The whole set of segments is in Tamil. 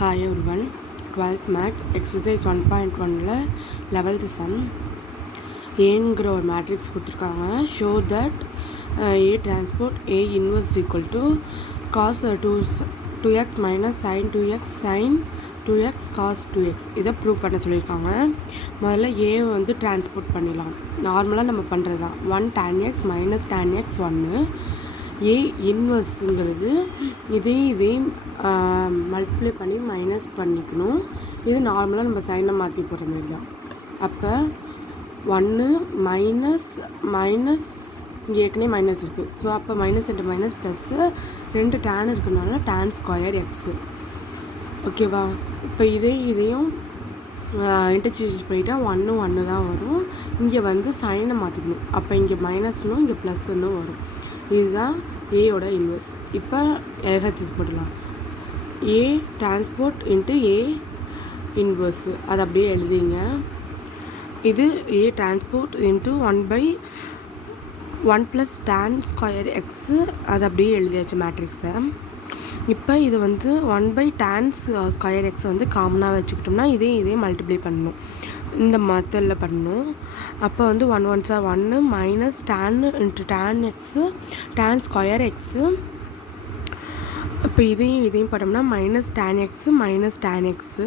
Hi everyone, 12th Maths exercise 1.1ல 11th sum ஏங்கிற ஒரு மேட்ரிக்ஸ் கொடுத்துருக்காங்க. Show that A transpose A inverse equal to cos 2x minus sine 2x sine 2x cos 2x இதை ப்ரூவ் பண்ண சொல்லியிருக்காங்க. முதல்ல ஏ வந்து டிரான்ஸ்போர்ட் பண்ணிடலாம். நார்மலாக நம்ம பண்ணுறது தான். 1 tan x minus tan x 1 ஏ இன்வர்ஸுங்கிறது இதையும் மல்டிப்ளை பண்ணி மைனஸ் பண்ணிக்கணும். இது நார்மலாக நம்ம சைனை மாற்றி போகிற மாதிரி தான். அப்போ 1 மைனஸ் இங்கே ஏற்கனவே மைனஸ் இருக்குது. ஸோ அப்போ minus into minus plus 2 tan இருக்கிறதுனால டேன் ஸ்கொயர் எக்ஸு. ஓகேவா? இப்போ இதையும் இன்டர்சேஞ்ச் பண்ணிட்டா 1 தான் வரும். இங்கே வந்து சைனை மாற்றிக்கணும். அப்போ இங்கே மைனஸ்னும் இங்கே ப்ளஸ்ன்னு வரும். இதுதான் ஏயோட இன்வர்ஸ். இப்போ எல்ஹெச்எஸ் போடலாம். ஏ டிரான்ஸ்போர்ட் இன்ட்டு ஏ இன்வர்ஸு அதை அப்படியே எழுதிங்க. இது ஏ transport into 1/1 plus tan square x அதை அப்படியே எழுதியாச்சு மேட்ரிக்ஸை. இப்போ இது வந்து 1/tan ஸ்கொயர் எக்ஸை வந்து காமனாக வச்சுக்கிட்டோம்னா இதே மல்டிப்ளை பண்ணணும். இந்த மெத்தடில் பண்ணணும். அப்போ வந்து 1 1 1 minus tan into tan x tan square x. இப்போ இதையும் பண்ணோம்னா minus tan x minus tan x.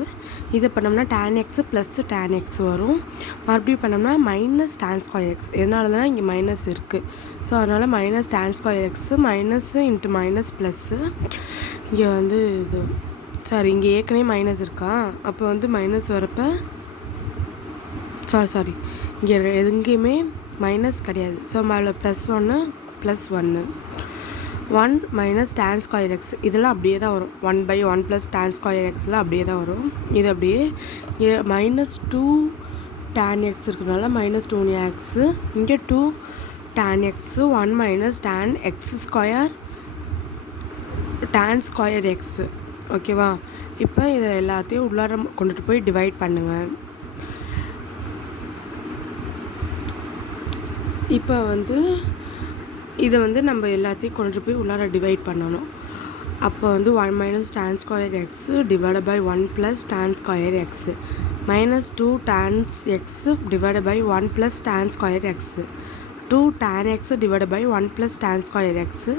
இதை பண்ணோம்னா tan x plus tan X வரும். மறுபடியும் பண்ணோம்னா மைனஸ் tan ஸ்கொயர் எக்ஸ். எதனால தான் இங்கே மைனஸ் இருக்குது. ஸோ அதனால் minus tan square x minus into minus plus. இங்கே வந்து இங்கே ஏற்கனவே மைனஸ் இருக்கா. அப்போ வந்து மைனஸ் வரப்போ இங்கே எங்கேயுமே மைனஸ் கிடையாது. ஸோ மேலே +1 மைனஸ் tan ஸ்கொயர் எக்ஸ் இதெல்லாம் அப்படியே தான் வரும். 1/1 ப்ளஸ் tan ஸ்கொயர் எக்ஸ்லாம் அப்படியே தான் வரும். இது அப்படியே -2 tan எக்ஸ் இருக்கிறதுனால -2 எக்ஸு. இங்கே 2 tan x 1 minus tan X square tan square x. ஓகேவா? இப்போ இதை எல்லாத்தையும் உள்ளார கொண்டுட்டு போய் டிவைட் பண்ணுங்கள். இப்போ வந்து இதை வந்து நம்ம எல்லாத்தையும் கொண்டு போய் உள்ளார டிவைட் பண்ணணும். அப்போ வந்து 1 minus tan square x divided by 1 plus tan square x minus 2 tan x divided by 1 plus tan square x 2 tan x divided by 1 plus tan square x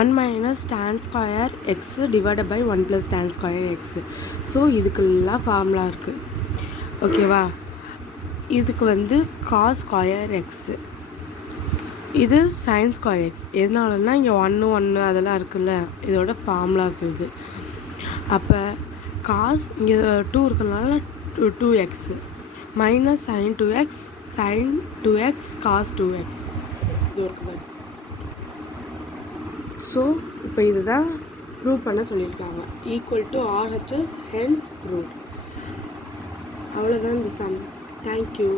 1 minus tan square x divided by 1 plus tan square x. So இதுக்கெல்லாம் ஃபார்முலா இருக்குது. ஓகேவா? இதுக்கு வந்து காஸ் ஸ்கொயர் எக்ஸு, இது சைன் ஸ்கொயர் எக்ஸ். எதனாலன்னா இங்கே 1 அதெல்லாம் இருக்குல்ல, இதோட ஃபார்முலாஸ் இது. அப்போ காஸ் இங்கே 2 இருக்கிறதுனால 2x minus sine 2x cos 2x இது இருக்குது. ஸோ இப்போ இதுதான் ப்ரூவ் பண்ண சொல்லியிருக்காங்க. Equal to RHS hence prove. அவ்வளோதான் இந்த சம். தேங்க்யூ.